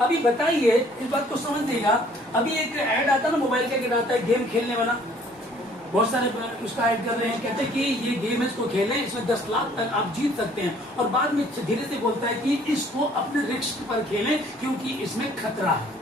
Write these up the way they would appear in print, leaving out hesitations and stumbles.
अभी बताइए, इस बात को समझिएगा। अभी एक ऐड आता है ना, मोबाइल का ऐड आता है गेम खेलने वाला, बहुत सारे उसका ऐड कर रहे हैं, कहते हैं कि ये गेम है, इसको खेलें, इसमें 10 लाख तक आप जीत सकते हैं। और बाद में धीरे से बोलता है कि इसको अपने रिस्क पर खेलें क्योंकि इसमें खतरा है।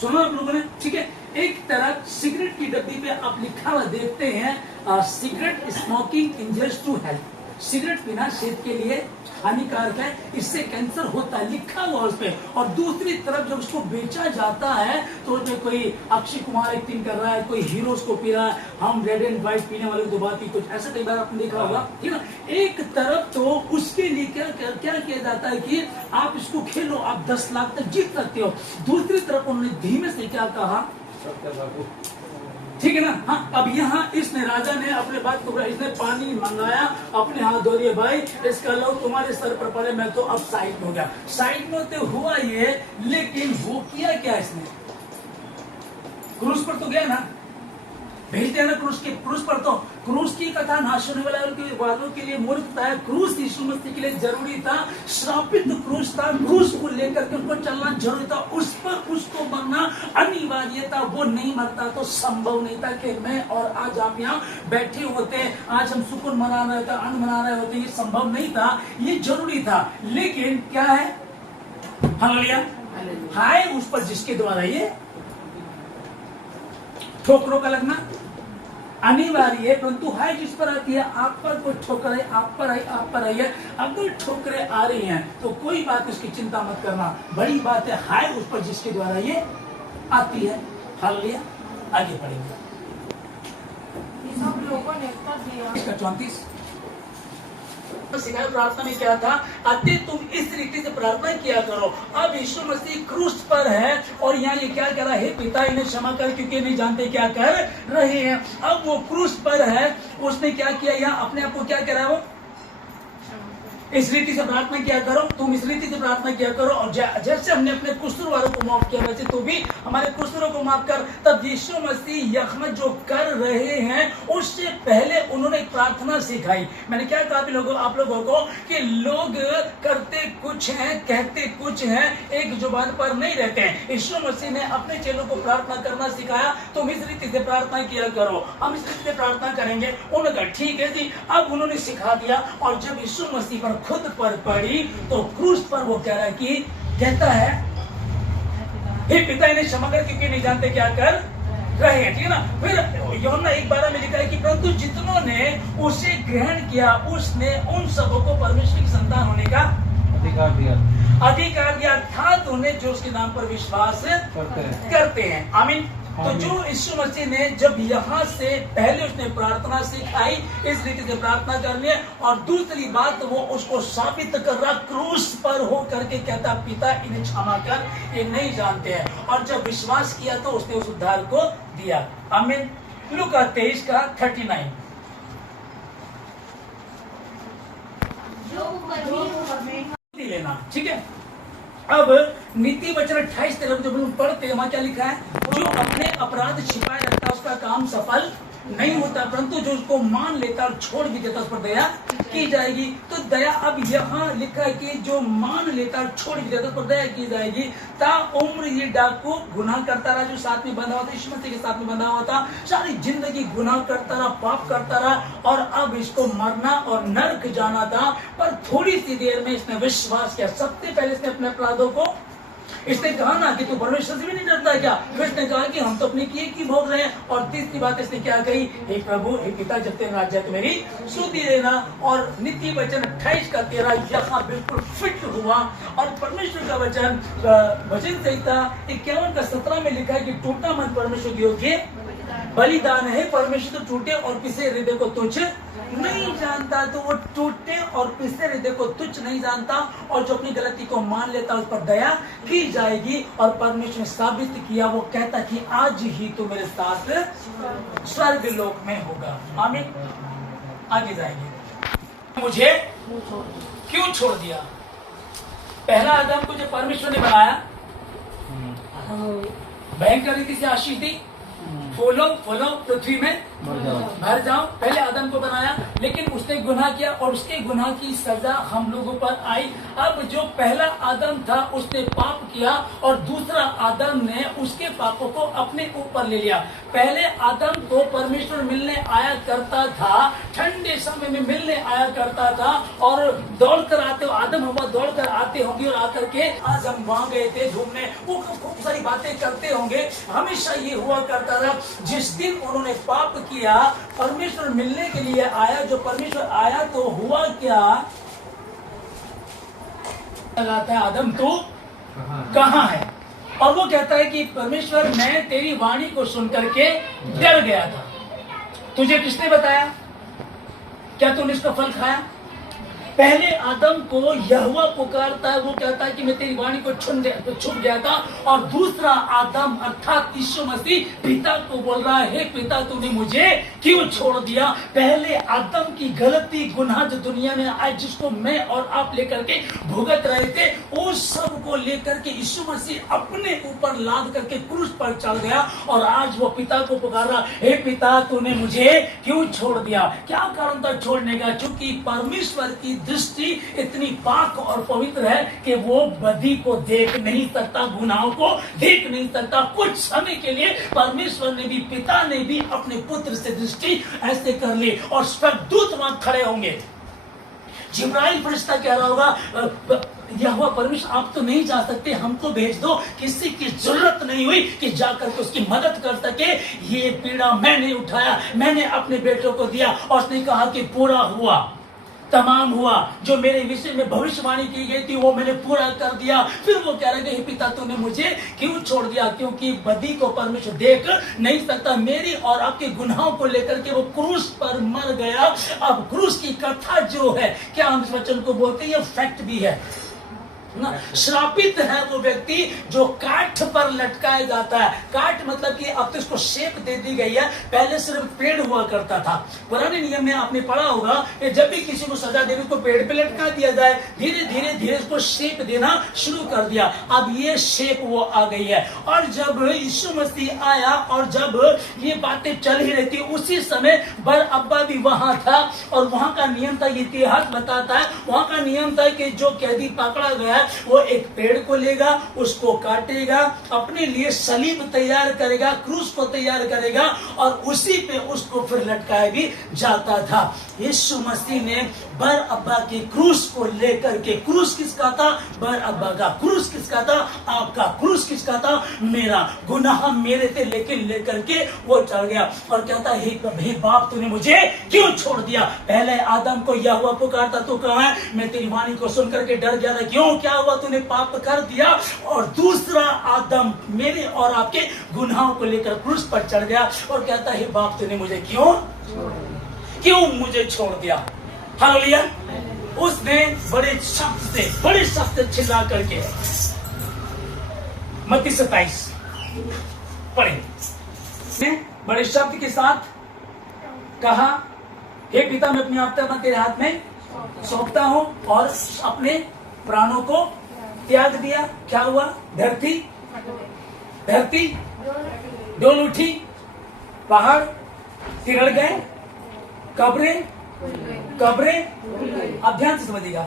सुनो आप लोगों ने, ठीक है। एक तरफ सिगरेट की डब्बी पे आप लिखा हुआ देखते हैं, cigarette smoking injures to health, cigarette पीना सेहत के लिए हानिकारक है, इससे कैंसर होता है, लिखा हुआ उस पे। और दूसरी तरफ जब उसको बेचा जाता है तो उसमें कोई अक्षय कुमार एक्टिंग कर रहा है, कोई हीरो उसको पी रहा है, हम रेड एंड व्हाइट पीने वाले तो बात ही कुछ ऐसा, कई बार आपने देखा होगा, ठीक है। एक तरफ तो उसके लिए क्या किया जाता है कि आप इसको खेलो, आप 10 लाख तक जीत सकते हो। दूसरी तरफ उन्होंने धीमे से क्या कहा, ठीक है ना। हाँ, अब यहाँ इसने राजा ने अपने बात को, इसने पानी मंगाया, अपने हाथ धो दिए, भाई इसका लो तुम्हारे सर पर पड़े, मैं तो अब साइड में हो गया। साइड में तो हुआ ये, लेकिन वो किया क्या इसने, क्रूज पर तो गया ना, भेजते हैं ना क्रूज पर। तो क्रूज की कथा ना सुनने वालों के लिए मूर्खता है। क्रूज यीशु मसीह के लिए जरूरी था, श्रापित क्रूज था, क्रूज को लेकर के उनको चलना जरूरी था, उस पर उसको मरना अनिवार्य था। वो नहीं मरता तो संभव नहीं था कि मैं और आज आप यहाँ बैठे होते, आज हम सुकून मना रहे होते, आनंद मना रहे होते, ये संभव नहीं था, ये जरूरी था। लेकिन क्या है, हालेलुया, हाय उस पर जिसके द्वारा ये ठोकरों का लगना अनिवार्य है, परंतु हाय जिस पर आती है, आप पर कोई ठोकर है, आप पर आई, आप पर आई है, अब कोई ठोकरें आ रही हैं तो कोई बात उसकी चिंता मत करना, बड़ी बात है हाय उस पर जिसके द्वारा ये आती है। हालेलुया, आगे पढ़ेंगे। सब लोगों ने उत्तर दिया। इसका 34 सिखाया प्रार्थना में क्या था, अतः तुम इस रीति से प्रार्थना किया करो। अब यीशु मसीह क्रूस पर है और यहाँ ये क्या कह रहा है, हे पिता इन्हें क्षमा कर क्योंकि नहीं जानते क्या कर रहे हैं। अब वो क्रूस पर है, उसने क्या किया, यहाँ अपने आप को क्या कह रहा है, वो इस रीति से प्रार्थना किया करो, तुम इस रीति से प्रार्थना किया करो। और जैसे हमने अपने कुस्तुर वालों को माफ किया, वैसे तू भी हमारे कुस्तुरों को माफ कर। तब यीशु मसीह यह जो कर रहे हैं उससे पहले उन्होंने एक प्रार्थना सिखाई। मैंने क्या कहा आप लोगों को कि लोग करते कुछ हैं, कहते कुछ हैं, एक जुबान पर नहीं रहते हैं। यीशु मसीह ने अपने चेलों को प्रार्थना करना सिखाया, तुम इस रीति से प्रार्थना किया करो, हम इस रीति से प्रार्थना करेंगे। उन्होंने कहा ठीक है जी, अब उन्होंने सिखा दिया। और जब यीशु मसीह पर खुद पर पड़ी तो क्रूस पर वो कह रहा है कि कहता है, हे पिता इन्हें क्षमा कर क्योंकि नहीं जानते क्या कर रहे हैं, ठीक है ना। फिर यूहन्ना 1:12 में लिखा है कि परंतु जितनों ने उसे ग्रहण किया उसने उन सबों को परमेश्वर की संतान होने का अधिकार दिया, अर्थात उन्हें जो उसके नाम पर विश्वास करते हैं। आमीन। तो जो यीशु मसीह ने जब यहाँ से पहले उसने प्रार्थना सिखाई, इस रीति से प्रार्थना करनी है। और दूसरी बात वो उसको साबित कर रहा, क्रूस पर हो करके कहता पिता इन्हें क्षमा कर, ये नहीं जानते हैं। और जब विश्वास किया तो उसने उस उद्धार को दिया। आमीन। लूका 23:39 लेना, ठीक है। अब नीति वचन 28 तरफ जब हम पढ़ते हैं, वहां क्या लिखा है, जो अपने अपराध छिपाए रखता उसका काम सफल नहीं होता, परंतु जो उसको मान लेता और छोड़ भी देता उस पर दया की जाएगी। तो दया अब यहाँ लिखा है कि जो मान लेता और छोड़ भी देता उस पर दया की जाएगी। ता उम्र ये डाकू गुनाह करता रहा, जो साथ में बंधा हुआ था, यीशु मसीह के साथ में बंधा हुआ था, सारी जिंदगी गुनाह करता रहा, पाप करता रहा, और अब इसको मरना और नर्क जाना था। पर थोड़ी सी देर में इसने विश्वास किया। सबसे पहले इसने अपने अपराधों को, इसने कहा ना कि तू परमेश्वर से भी नहीं डरता है क्या, फिर इसने कहा कि हम तो अपने किए की भोग रहे हैं। और तीसरी बात इसने क्या कही, हे प्रभु हे पिता जब तेरा राज्य तो मेरी सुधि देना। और नीति वचन 28 का 13 यहाँ बिल्कुल फिट हुआ। और परमेश्वर का वचन भजन संहिता 51:17 में लिखा है कि टूटा मन परमेश्वर योग्य बलिदान है, परमेश्वर तो टूटे और पिसे हृदय को तुच्छ नहीं जानता। तो वो टूटे और पिसे हृदय को तुच्छ नहीं जानता, और जो अपनी गलती को मान लेता उस पर दया की जाएगी। और परमेश्वर ने साबित किया, वो कहता कि आज ही तू मेरे साथ स्वर्ग लोक में होगा। आमीन। आगे जाएंगे। मुझे क्यों छोड़ दिया? पहला आदम को जब परमेश्वर ने बनाया, भयंकर रीति से आशीष दी, फूलो फूलो पृथ्वी में भर जाओ। पहले आदम को बनाया, लेकिन उसने गुनाह किया और उसके गुनाह की सजा हम लोगों पर आई। अब जो पहला आदम था उसने पाप किया और दूसरा आदम ने उसके पापों को अपने ऊपर ले लिया। पहले आदम को परमेश्वर मिलने आया करता था, ठंडे समय में मिलने आया करता था और दौड़कर आते, आदम हवा दौड़कर आते होंगे और आकर के आज हम वहां गए थे घूमने, वो खूब सारी बातें करते होंगे। हमेशा ये हुआ करता था, जिस दिन उन्होंने पाप किया परमेश्वर मिलने के लिए आया, जो परमेश्वर आया तो हुआ क्या, लगाता है आदम तू कहाँ है, और वो कहता है कि परमेश्वर मैं तेरी वाणी को सुन करके डर गया था। तुझे किसने बताया? क्या तूने इसका फल खाया? पहले आदम को यहोवा पुकारता है, वो कहता है कि मैं तेरी वाणी को छुप गया था, और दूसरा आदम अर्थात यीशु मसीह पिता को बोल रहा है, हे पिता तूने मुझे क्यों छोड़ दिया? पहले आदम की गलती गुनाह जो दुनिया में आज जिसको मैं और आप लेकर के भुगत रहे थे, उस सब को लेकर के यीशु मसीह अपने ऊपर लाद करके क्रूस पर चढ़ गया और आज वो पिता को पुकार रहा, हे पिता तूने मुझे क्यों छोड़ दिया? क्या कारण था छोड़ने का? क्योंकि परमेश्वर की दृष्टि इतनी पाक और पवित्र है कि वो बदी को देख नहीं सकता, गुनाहों को देख नहीं सकता। कुछ समय के लिए परमेश्वर ने भी, पिता ने भी अपने पुत्र से दृष्टि ऐसे कर ली और स्वर्गदूत वहां खड़े होंगे। जिब्राइल फरिश्ता कह रहा होगा, यहोवा परमेश्वर आप तो नहीं जा सकते, हमको भेज दो। किसी की जरूरत नहीं हुई कि जाकर के उसकी मदद कर सके। ये पीड़ा मैंने उठाया, मैंने अपने बेटों को दिया और उसने कहा कि पूरा हुआ, तमाम हुआ, जो मेरे विषय में भविष्यवाणी की गई थी वो मैंने पूरा कर दिया। फिर वो कह रहे हैं, पिता तूने मुझे क्यों छोड़ दिया? क्योंकि बदी को परमेश्वर देख नहीं सकता। मेरी और आपके गुनाहों को लेकर के वो क्रूस पर मर गया। अब क्रूस की कथा जो है, क्या हम इस वचन को बोलते हैं, ये फैक्ट भी है ना। श्रापित है वो व्यक्ति जो काठ पर लटकाया जाता है। काठ मतलब कि अब तो इसको शेप दे दी गई है, पहले सिर्फ पेड़ हुआ करता था। पुराने नियम में आपने पढ़ा होगा कि जब भी किसी को सजा देने को पेड़ पे लटका दिया जाए, धीरे धीरे धीरे इसको शेप देना शुरू कर दिया। अब ये शेप वो आ गई है। और जब यीशु मसीह आया और जब ये बातें चल ही रही थी, उसी समय बर अब्बा भी वहां था और वहां का नियम था, इतिहास बताता है, वहां का नियम था कि जो कैदी पकड़ा गया वो एक पेड़ को लेगा, उसको काटेगा, अपने लिए सलीब तैयार करेगा, क्रूस को तैयार करेगा और उसी पे उसको फिर लटकाया भी जाता था। यीशु मसीह ने बर अब्बा की क्रूस को लेकर के, क्रूस किसका था? बर अब्बा का। क्रूस किसका था? आपका। क्रूस किसका था? मेरा। गुनाह मेरे थे, लेकिन लेकर के वो चढ़ गया और कहता है, हे बाप तूने मुझे क्यों छोड़ दिया? पहले आदम को यहोवा पुकारता, तू कहाँ है? मैं तेरी वाणी को सुन करके डर गया था। क्यों? क्या हुआ? तूने पाप कर दिया। और दूसरा आदम मेरे और आपके गुनाहों को लेकर क्रूस पर चढ़ गया और कहता है, बाप तूने मुझे क्यों मुझे छोड़ दिया? हालेलुया। उसने बड़े शब्द से चिल्ला करके, मत्ती 27 पढ़े, बड़े शब्द के साथ कहा, हे पिता मैं अपनी आत्मा तेरे हाथ में सौंपता हूं, और अपने प्राणों को त्याग दिया। क्या हुआ? धरती डोल उठी, पहाड़ तिरड़ गए, कब्रें अब ध्यान से समझिएगा,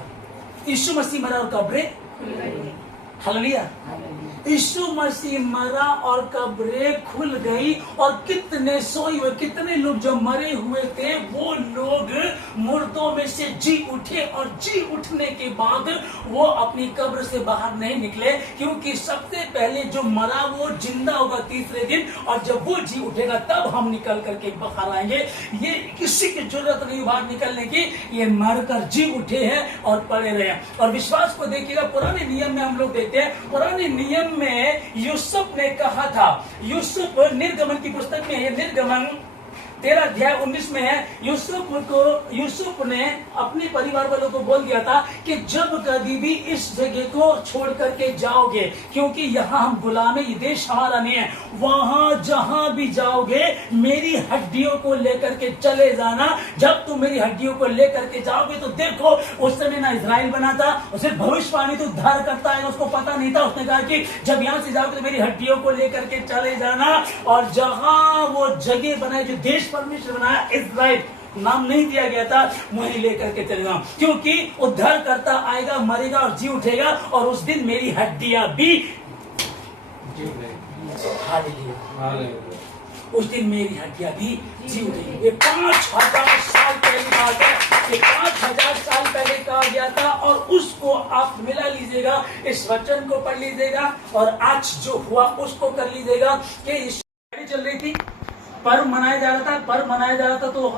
यीशु मसीह मरा और कब्रें, हालेलुया, यीशु मसीह मरा और कब्रें खुल गई और कितने सोए हुए, कितने लोग जो मरे हुए थे वो लोग मुर्दों में से जी उठे और जी उठने के बाद वो अपनी कब्र से बाहर नहीं निकले, क्योंकि सबसे पहले जो मरा वो जिंदा होगा तीसरे दिन, और जब वो जी उठेगा तब हम निकल करके बाहर आएंगे। ये किसी की जरूरत नहीं बाहर निकलने की, ये मरकर जी उठे हैं और पड़े रहे। और विश्वास को देखिएगा, पुराने नियम में हम लोग देखते हैं, पुराने नियम में यूसुफ ने कहा था, यूसुफ निर्गमन की पुस्तक में है, निर्गमन 13:19 में है, यूसुफ ने अपने परिवार वालों को बोल दिया था कि जब कभी भी इस जगह को छोड़ करके जाओगे, क्योंकि यहाँ हम गुलाम है, ये देश हमारा नहीं है, वहां जहां भी जाओगे मेरी हड्डियों को लेकर के चले जाना। जब तुम मेरी हड्डियों को लेकर के जाओगे तो देखो, उस समय ना इजराइल बना था, उसे भविष्यवाणी तो उद्धार करता है, उसको पता नहीं था। उसने कहा कि जब यहां से जाओगे तो मेरी हड्डियों को लेकर के चले जाना, और जहां वो जगह बनाई जो देश परमेश्वर बनाया, इजराइल नाम नहीं दिया गया था, वहीं लेकर के चले जाओ, क्योंकि उद्धार करता आएगा, मरेगा और जी उठेगा, और उस दिन मेरी हड्डियां भी उस दिन मेरी हड्डियां भी जी उठेगी। ये 5000 साल पहले की बात है, ये 5000 साल पहले कहा गया था, और उसको आप मिला लीजिएगा, इस वचन को पढ़ लीजिएगा, और आज जो हुआ उसको कर लीजिएगा कि चल रही थी, पर्व मनाया जा रहा था, तो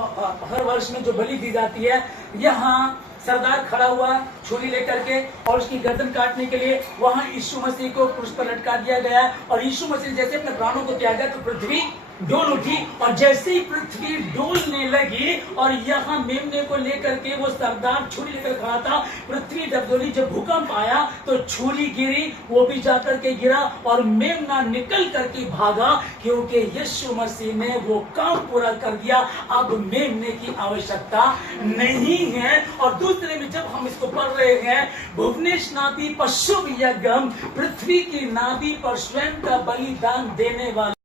हर वर्ष में जो बलि दी जाती है, यहाँ सरदार खड़ा हुआ छुरी लेकर के, और उसकी गर्दन काटने के लिए वहां यीशु मसीह को क्रूस पर लटका दिया गया। और यीशु मसीह जैसे अपने प्राणों को त्यागा तो पृथ्वी डोल उठी, और जैसे ही पृथ्वी डोलने लगी और यहाँ मेमने को लेकर के वो सरदार छुरी लेकर खड़ा था, पृथ्वी डबडोली। जब भूकंप आया तो छुरी गिरी, वो भी जाकर के गिरा, और मेमना निकल करके भागा, क्योंकि यीशु मसीह ने वो काम पूरा कर दिया। अब मेमने की आवश्यकता नहीं है। और दूसरे में जब हम इसको पढ़ रहे हैं, भुवनेश नाभि पशु यज्ञ, पृथ्वी की नाभि पर स्वयं का बलिदान देने वाला